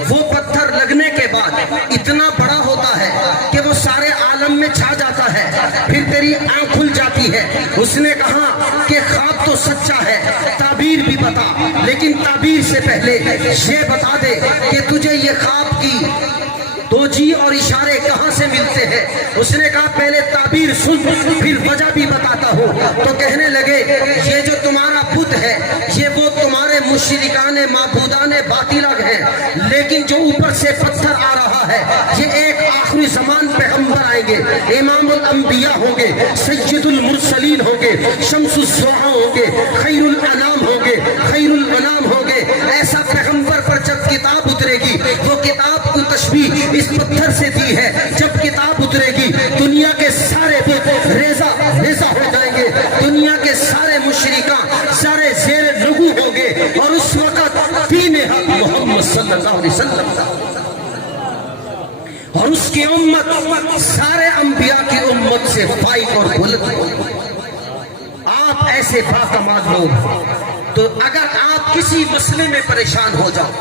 وہ پتھر لگنے کے بعد اتنا بڑا ہوتا ہے کہ وہ سارے عالم میں چھا جاتا ہے، پھر تیری آنکھ کھل جاتی ہے۔ اس نے کہا کہ خواب تو سچا ہے، تعبیر بھی بتا، لیکن تعبیر سے پہلے یہ بتا دے کہ تجھے یہ خواب کی توجی اور اشارے کہاں سے ملتے ہیں۔ اس نے کہا پہلے تعبیر سن پھر وجہ بھی بتاتا ہوں۔ تو کہنے لگے یہ جو تمہارا بت ہے یہ وہ تمہارے مشرکان معبودان باطلہ ہیں، لیکن جو اوپر سے پتھر آ رہا ہے یہ ایک آخری زمان پیغمبر آئیں گے، امام الانبیاء ہوں گے، سید المرسلین ہوں گے، شمس الضحیٰ ہوں گے، خیر الانام ہوں گے، خیر الانام ہوں گے۔ ایسا پیغمبر پر جب کتاب اترے گی، وہ کتاب کو تشبیہ اس پتھر سے دی ہے، جب کتاب اترے گی دنیا کے سارے بت ریزہ ریزہ ہو جائیں گے، دنیا کے سارے مشرکان سارے زیر صلی اللہ علیہ وسلم کا، اور اس کی امت سارے انبیاء کی امت سے فائق اور بلند ہے۔ آپ ایسے باکمال لوگ، تو اگر آپ کسی مسئلے میں پریشان ہو جاؤ،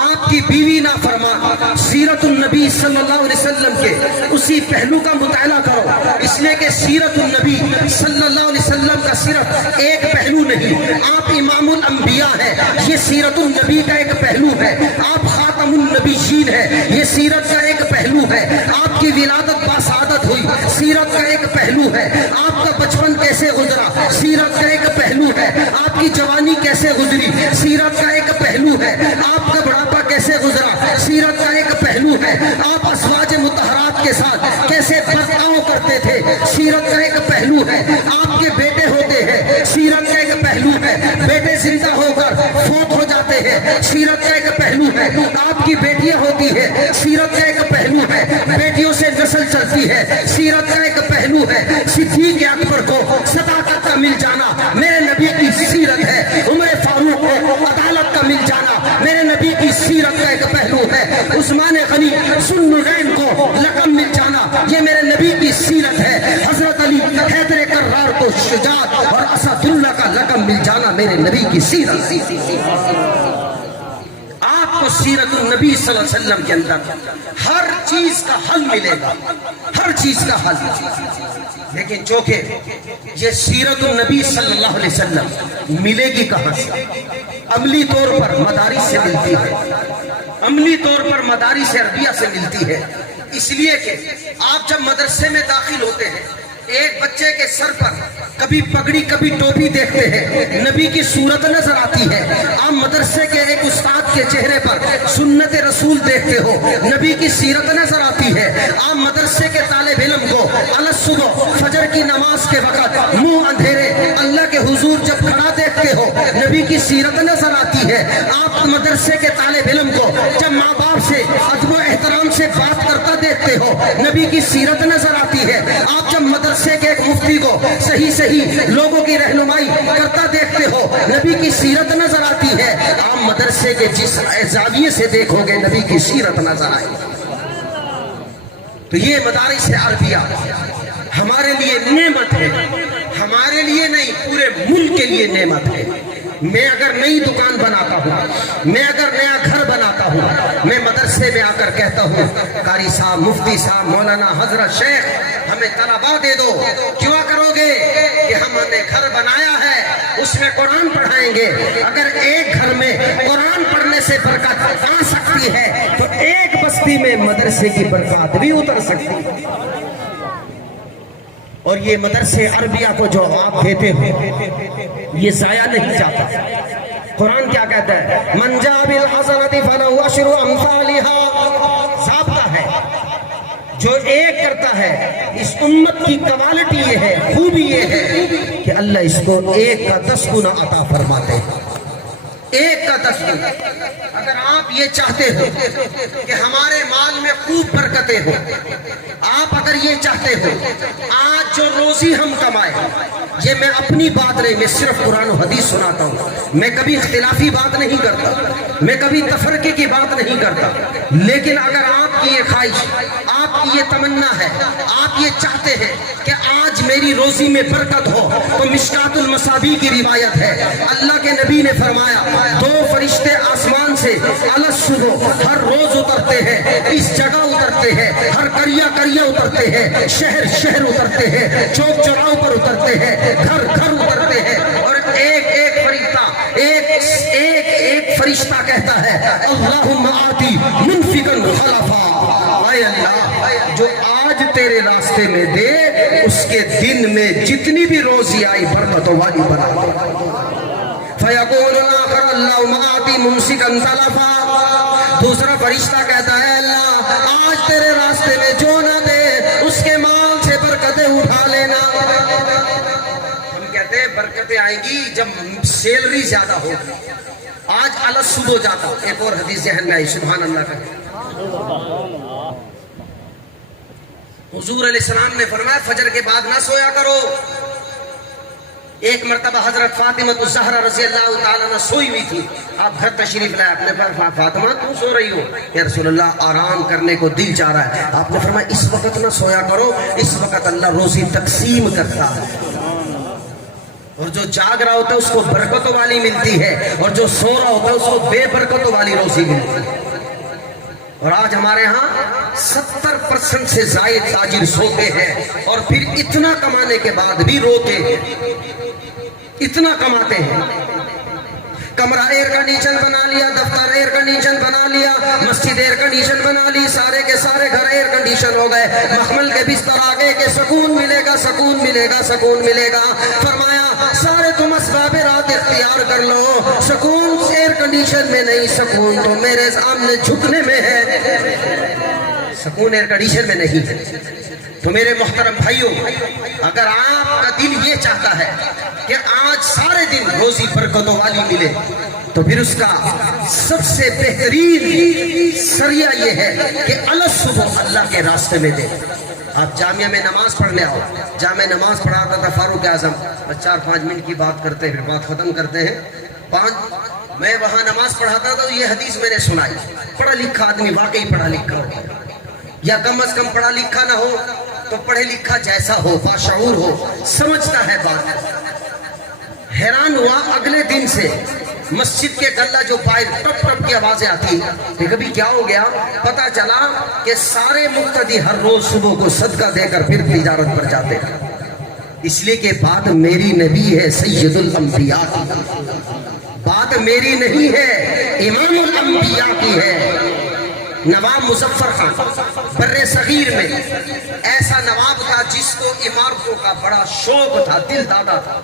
آپ کی بیوی نافرمان، سیرت النبی صلی اللہ علیہ وسلم کے اسی پہلو کا مطالعہ کرو، اس لیے کہ سیرت النبی صلی اللہ علیہ وسلم کا صرف ایک پہلو نہیں، آپ امام الانبیاء ہیں، یہ سیرت النبی کا ایک پہلو ہے، آپ خاتم النبیین ہیں، یہ سیرت کا ایک پہلو ہے، آپ کی ولادت باسعادت ہوئی، سیرت کا ایک پہلو ہے، آپ کا بچپن کیسے گزرا، سیرت کا ایک پہلو ہے، آپ کی جوانی کیسے گزری، سیرت کا ایک پہلو ہے، آپ کا بڑھاپا کیسے گزرا، سیرت کا ایک پہلو ہے، آپ ازواج مطہرات کے ساتھ کیسے برتاؤ کرتے تھے، سیرت کا ایک پہلو ہے، آپ کے بیٹے ہوتے ہیں، سیرت کا ایک پہلو ہے، بیٹے زندہ ہو کر فوت ہو جاتے ہیں، سیرت کا ایک پہلو ہے، آپ کی بیٹیاں ہوتی ہیں، سیرت کا ایک پہلو ہے، بیٹیوں سے نسل چلتی ہے، سیرت کا ایک پہلو ہے، صدیق اکبر کو صداقت کا مل جانا میرے نبی کی سیرت ہے، عمر فاروق کو عدالت کا مل جانا میرے نبی کی سیرت کا ایک پہلو ہے، عثمان غنی ذوالنورین کو لقب مل جانا یہ میرے نبی کی سیرت ہے، حضرت علی حیدر کرار کو شجاعت اور اسد اللہ کا لقب مل جانا میرے نبی کی سیرت۔ آپ کو سیرت النبی صلی اللہ علیہ وسلم کے اندر ہر چیز کا حل ملے گا، ہر چیز کا حل، لیکن چونکہ یہ سیرت النبی صلی اللہ علیہ وسلم ملے گی کہاں سے؟ عملی طور پر مدارس سے ملتی ہے، عملی طور پر مدارس عربیہ سے ملتی ہے، اس لیے کہ آپ جب مدرسے میں داخل ہوتے ہیں ایک بچے کے سر پر کبھی پگڑی کبھی ٹوپی دیکھتے ہیں، نبی کی صورت نظر آتی ہے، آپ مدرسے کے ایک استاد کے چہرے پر سنت رسول دیکھتے ہو، نبی کی سیرت نظر آتی ہے، آپ مدرسے کے طالب علم کو صبح فجر کی نماز کے وقت منہ اندھیرے اللہ کے حضور جب کھڑا دیکھتے ہو، نبی کی سیرت نظر آتی ہے، آپ مدرسے کے طالب علم کو جب ماں باپ سے ادب و احترام سے بات کرتا دیکھتے ہو، نبی کی سیرت نظر آتی ہے، آپ جب مدرسے کے ایک مفتی کو صحیح لوگوں کی رہنمائی کرتا دیکھتے ہو، نبی کی سیرت نظر آتی ہے، آپ مدرسے کے جس زاویے سے دیکھو گے نبی کی سیرت نظر آئے۔ تو یہ مدارس عربیہ ہمارے لیے نعمت ہے، ہمارے لیے نہیں پورے ملک کے لیے نعمت ہے۔ میں اگر نئی دکان بناتا ہوں، میں اگر نیا گھر بناتا ہوں، میں مدرسے میں آ کر کہتا ہوں قاری صاحب، مفتی صاحب، مولانا، حضرت، شیخ ہمیں طلباء دے دو، کیوں کرو گے کہ ہم نے گھر بنایا ہے اس میں قرآن پڑھائیں گے، اگر ایک گھر میں قرآن پڑھنے سے برکت آ سکتی ہے تو ایک بستی میں مدرسے کی برکات بھی اتر سکتی ہے۔ اور یہ مدرسے عربیہ کو جو آپ دیتے ہو یہ ضائع نہیں جاتا۔ قرآن کیا کہتا ہے؟ من جاء بالحسنۃ فلہ عشر امثالھا، ضابطہ ہے جو ایک کرتا ہے، اس امت کی کوالٹی یہ ہے، خوبی یہ ہے کہ اللہ اس کو ایک کا 10 گنا عطا فرماتے ہیں، ایک کا 10 گنا۔ اگر آپ یہ چاہتے ہو کہ ہمارے مال میں خوب برکتیں ہو، آپ اگر یہ چاہتے ہو آج جو روزی ہم کمائے، یہ میں اپنی بات نہیں، میں صرف قرآن و حدیث سناتا ہوں، میں کبھی اختلافی بات نہیں کرتا، میں کبھی تفرقے کی بات نہیں کرتا، لیکن اگر آپ کی یہ خواہش، آپ کی یہ تمنا ہے، آپ یہ چاہتے ہیں کہ آج میری روزی میں برکت ہو، تو مشکات المصابیح کی روایت ہے، اللہ کے نبی نے فرمایا 2 فرشتے آسمان سے صبح ہر روز اترتے ہیں، اس جگہ اترتے ہیں، ہر قریہ قریہ اترتے ہیں، شہر شہر اترتے ہیں، چوک چوراہوں پر اترتے ہیں، گھر گھر اترتے ہیں، اور ایک فرشتہ کہتا ہے اللہم آتی منفقا خلفا، اے اللہ جو آج تیرے راستے میں دے اس کے دن میں جتنی بھی روزی آئی برکتوں والی بنا دے۔ فیقول آخر اللہم آتی ممسکا تلفا، دوسرا فرشتہ کہتا ہے اللہ آج تیرے راستے میں جو نہ دے اس کے مال سے برکتیں اٹھا لینا۔ ہم کہتے ہیں برکتیں آئیں گی جب سیلری زیادہ ہوگی، آج صبح جاتا ہوں، ایک اور حدیث ذہن میں آئی، سبحان اللہ کا، حضور علیہ السلام نے فرمایا فجر کے بعد نہ سویا کرو، ایک مرتبہ حضرت فاطمہ الزہرا رضی اللہ تعالیٰ عنہ سوئی ہوئی تھی. آپ گھر تشریف لائے. آپ نے فرمایا فاطمہ تم سو رہی ہو؟ یا رسول اللہ آرام کرنے کو دل چاہ رہا ہے. آپ نے فرمایا اس وقت نہ سویا کرو, اس وقت اللہ روزی تقسیم کرتا ہے, اور جو جاگ رہا ہوتا ہے اس کو برکتوں والی ملتی ہے, اور جو سو رہا ہوتا ہے اس کو بے برکتوں والی روزی ملتی ہے. اور آج ہمارے ہاں 70% سے زائد تاجر سوتے ہیں, اور پھر اتنا کمانے کے بعد بھی روتے ہیں. اتنا کماتے ہیں, کمرہ ایئر کنڈیشن بنا لیا, دفتر ایئر کنڈیشن بنا لیا, مسجد ایئر کنڈیشن بنا لی, سارے کے سارے گھر ایئر کنڈیشن ہو گئے. مخمل کے بستر آگے کہ سکون ملے گا, سکون ملے گا, سکون ملے گا. فرمایا سارے تم اسباب رات اختیار کر لو, سکون ایئر کنڈیشن میں نہیں, سکون تو میرے سامنے جھکنے میں ہے, سکون ایئر کنڈیشن میں نہیں ہے. تو میرے محترم بھائیوں, اگر آپ کا دل یہ چاہتا ہے کہ آج سارے دن روزی برکتوں والی ملے, تو پھر اس کا سب سے بہترین ذریعہ یہ ہے کہ صبح اللہ کے راستے میں دے. آپ جامعہ میں نماز پڑھنے آؤ. جامعہ نماز پڑھاتا تھا فاروق اعظم, بس 4-5 منٹ کی بات کرتے ہیں, پھر بات ختم کرتے ہیں. میں وہاں نماز پڑھاتا تھا, تو یہ حدیث میں نے سنائی. پڑھا لکھا آدمی واقعی پڑھا لکھا ہو, یا کم از کم پڑھا لکھا نہ ہو تو پڑھے لکھا جیسا ہو, باشعور ہو, سمجھتا ہے بات. حیران ہوا اگلے دن سے مسجد کے گلہ جو باہر ٹپ ٹپ کی آوازیں آتی, کہ کبھی کیا ہو گیا. پتا چلا کہ سارے مقتدی ہر روز صبح کو صدقہ دے کر پھر تجارت پر جاتے ہیں. اس لیے کہ بات میری نبی ہے سید الانبیاء کی, بات میری نہیں ہے, امام الانبیاء کی ہے. نواب مظفر خان بر صغیر میں ایسا نواب تھا جس کو عمارتوں کا بڑا شوق تھا, دل دادا تھا.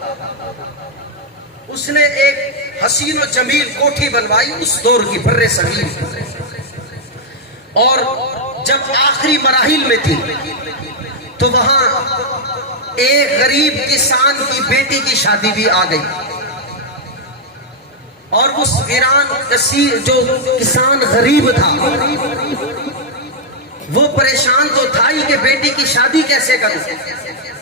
اس نے ایک حسین و جمیل کوٹھی بنوائی اس دور کی بر صغیر, اور جب آخری مراحل میں تھی تو وہاں ایک غریب کسان کی بیٹی کی شادی بھی آ گئی. اور اس ویران کثیر جو کسان غریب تھا وہ پریشان تو تھا ہی کہ بیٹی کی شادی کیسے کروں.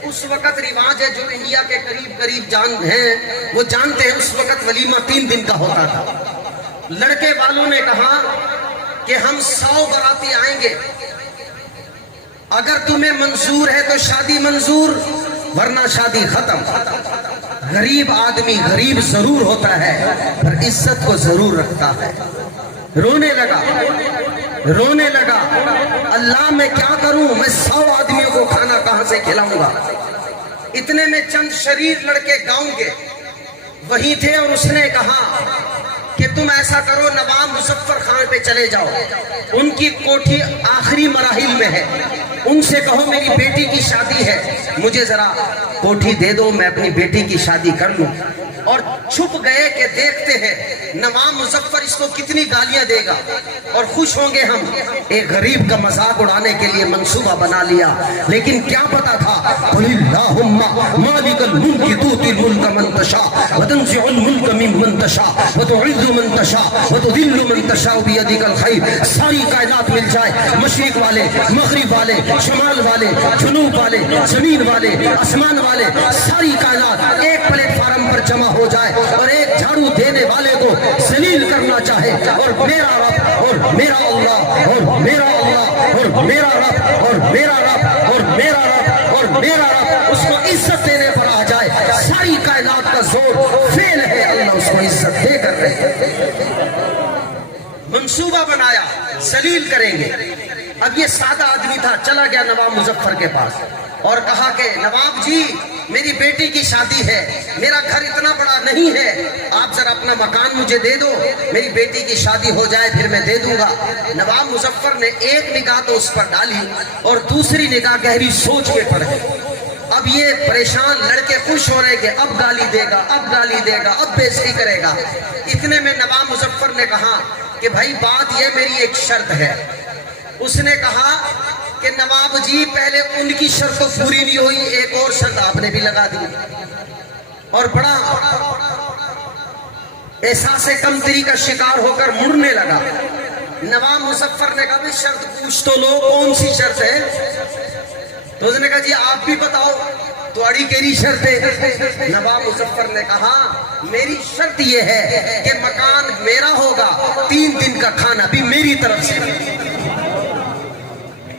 اس وقت رواج ہے, جو انڈیا کے قریب جان ہیں وہ جانتے ہیں, اس وقت ولیمہ 3 دن کا ہوتا تھا. لڑکے والوں نے کہا کہ ہم 100 باراتی آئیں گے, اگر تمہیں منظور ہے تو شادی منظور, ورنہ شادی ختم. غریب آدمی غریب ضرور ہوتا ہے پر عزت کو ضرور رکھتا ہے. رونے لگا, اللہ میں کیا کروں, میں 100 آدمیوں کو کھانا کہاں سے کھلاؤں گا. اتنے میں چند شریر لڑکے گاؤں کے وہی تھے, اور اس نے کہا کہ تم ایسا کرو, نواب مظفر خان پہ چلے جاؤ, ان کی کوٹھی آخری مراحل میں ہے, ان سے کہو میری بیٹی کی شادی ہے, مجھے ذرا کوٹھی دے دو, میں اپنی بیٹی کی شادی کر لوں. اور چھپ گئے کہ دیکھتے ہیں نواب مظفر اس کو کتنی گالیاں دے گا, اور خوش ہوں گے ہم. ایک غریب کا مذاق اڑانے کے لیے منصوبہ بنا لیا, لیکن کیا پتا تھا, قل اللہم مالک الملک تؤتی الملک من تشاء وتنزع الملک ممن تشاء وتعز من تشاء وتذل من تشاء بیدک الخیر. ساری کائنات مل جائے, مشرق والے, مغرب والے, شمال والے, جنوب والے, زمین والے, آسمان والے, ساری کائنات ایک پلیٹ فارم پر جمع ہو جائے, اور ایک جھاڑو دینے والے کو ذلیل کرنا چاہے, اور میرا رب اور میرا اللہ اور میرا اللہ اور میرا رب اور میرا رب اور میرا رب اور میرا رب اس کو عزت دینے پر آ جائے, ساری کائنات کا زور فیل ہے, اللہ اس کو عزت دے کر رہے. منصوبہ بنایا ذلیل کریں گے. اب یہ سادہ آدمی تھا, چلا گیا نواب مظفر کے پاس اور کہا کہ نواب جی میری بیٹی کی شادی ہے, میرا گھر اتنا بڑا نہیں ہے, آپ ذرا اپنا مکان مجھے دے دو, میری بیٹی کی شادی ہو جائے پھر میں دے دوں گا. نواب مظفر نے ایک نگاہ تو اس پر ڈالی, اور دوسری نگاہ گہری سوچ میں پڑ گئی. اب یہ پریشان لڑکے خوش ہو رہے کہ اب گالی دے گا, اب گالی دے گا, اب بےعزتی کرے گا. اتنے میں نواب مظفر نے کہا کہ بھائی بات یہ میری ایک شرط ہے. اس نے کہا کہ نواب جی پہلے ان کی شرط تو پوری نہیں ہوئی, ایک اور شرط آپ نے بھی لگا دی. اور بڑا احساس کمتری کا شکار ہو کر مڑنے لگا. نواب مظفر نے کہا بھی شرط پوچھ تو لو, کون سی شرط ہے؟ تو اس نے کہا جی آپ بھی بتاؤ. تواڑی کیری شرط ہے؟ نواب مظفر نے کہا میری شرط یہ ہے کہ مکان میرا ہوگا، 3 دن کا کھانا بھی میری طرف سے،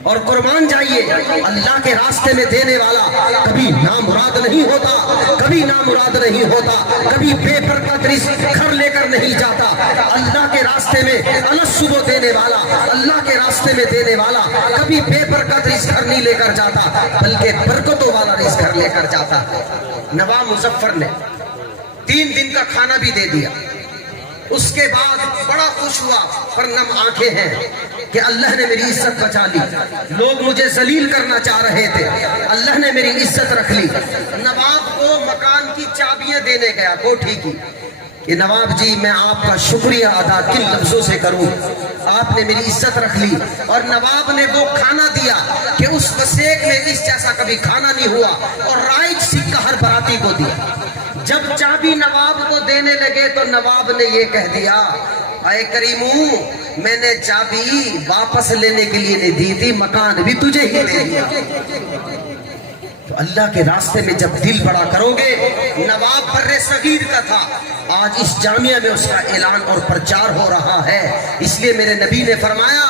اور قربان جائیے اللہ کے راستے میں دینے والا کبھی نامراد نہیں ہوتا، کبھی نامراد نہیں ہوتا، کبھی بے برکت رزق گھر لے کر نہیں جاتا۔ اللہ کے راستے میں الصبح دینے والا، اللہ کے راستے میں دینے والا کبھی بے برکت رزق گھر نہیں لے کر جاتا، بلکہ برکتوں والا رزق گھر لے کر جاتا۔ نواب مظفر نے 3 دن کا کھانا بھی دے دیا، اس کے بعد بڑا خوش ہوا، پر نم آنکھیں ہیں کہ اللہ نے میری عزت بچا لی، لوگ مجھے ذلیل کرنا چاہ رہے تھے، اللہ نے میری عزت رکھ لی۔ نواب کو مکان کی چابیاں دینے گیا کوٹھی کی کہ نواب جی میں آپ کا شکریہ ادا کن لفظوں سے کروں، آپ نے میری عزت رکھ لی۔ اور نواب نے وہ کھانا دیا کہ اس وسیق میں اس جیسا کبھی کھانا نہیں ہوا، اور رائج سکہ ہر براتی کو دیا۔ جب چابی نواب کو دینے لگے تو نواب نے یہ کہہ دیا اے کریمو میں نے چابی واپس لینے کے لیے نہیں دی تھی، مکان بھی تجھے ہی دے دیا۔ تو اللہ کے راستے میں جب دل بڑا کرو گے، نواب بر صغیر کا تھا، آج اس جامعہ میں اس کا اعلان اور پرچار ہو رہا ہے۔ اس لیے میرے نبی نے فرمایا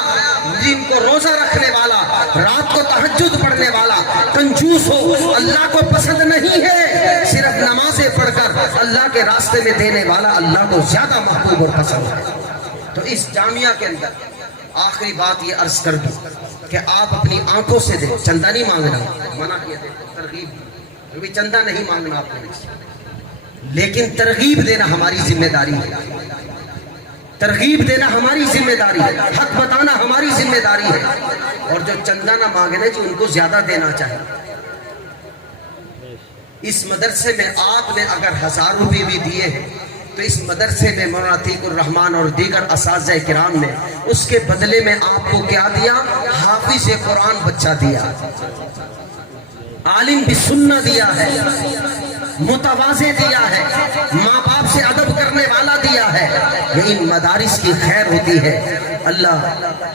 دن کو روزہ رکھنے والا، رات کو تہجد پڑھنے والا کنجوس ہو، اللہ کو پسند نہیں ہے، صرف نمازیں پڑھ کر اللہ کے راستے میں دینے والا اللہ کو زیادہ محبوب اور پسند ہے۔ تو اس جامعہ کے اندر آخری بات یہ عرض کر دوں کہ آپ اپنی آنکھوں سے دیں، چندہ نہیں مانگنا، منع کیا دیں، ترغیب، کبھی چندہ نہیں مانگنا آپ کو، لیکن ترغیب دینا ہماری ذمہ داری ہے، ترغیب دینا ہماری ذمہ داری ہے، حق بتانا ہماری ذمہ داری ہے، اور جو چندہ نہ مانگنے جو ان کو زیادہ دینا چاہیے۔ اس مدرسے میں آپ نے اگر 1000 روپے بھی دیے ہیں تو اس مدرسے میں مولانا عتیق الرحمان اور دیگر اساتذہ کرام نے اس کے بدلے میں آپ کو کیا دیا؟ حافظ قرآن بچہ دیا، عالم بالسنہ دیا ہے، متواضع دیا ہے، ماں باپ سے ادب کرنے والا دیا ہے۔ یہ ان مدارس کی خیر ہوتی ہے۔ اللہ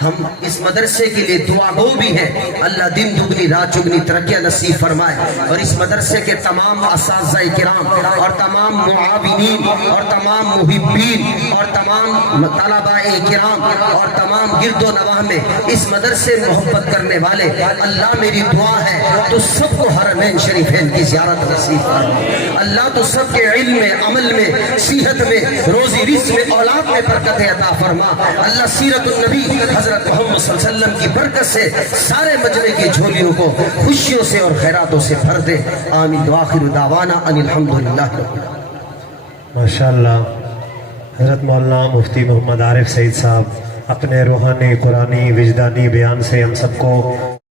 ہم اس مدرسے کے لیے دعا گو بھی ہیں، اللہ دن دگنی رات چگنی ترقیاں نصیب فرمائے، اور اس مدرسے کے تمام اساتذہ کرام اور تمام معاونین اور تمام محبین اور تمام طلباء کرام اور تمام گرد و نواح میں اس مدرسے محبت کرنے والے، اللہ میری دعا ہے تو سب کو حرمین شریفین کی زیارت نصیب فرمائے، اللہ تو سب کے علم میں، عمل میں، صحت میں، روزی رزق میں، اولاد میں برکت عطا فرما، اللہ سیرت النبی حضرت محمد صلی اللہ علیہ وسلم کی برکت سے سارے مجمع کی جھولیوں کو خوشیوں سے اور خیراتوں سے بھر دے، آمین وآخر دعوانا ان الحمدللہ۔ ماشاءاللہ حضرت مولانا مفتی محمد عارف سعید صاحب اپنے روحانی، قرآنی، وجدانی بیان سے ہم سب کو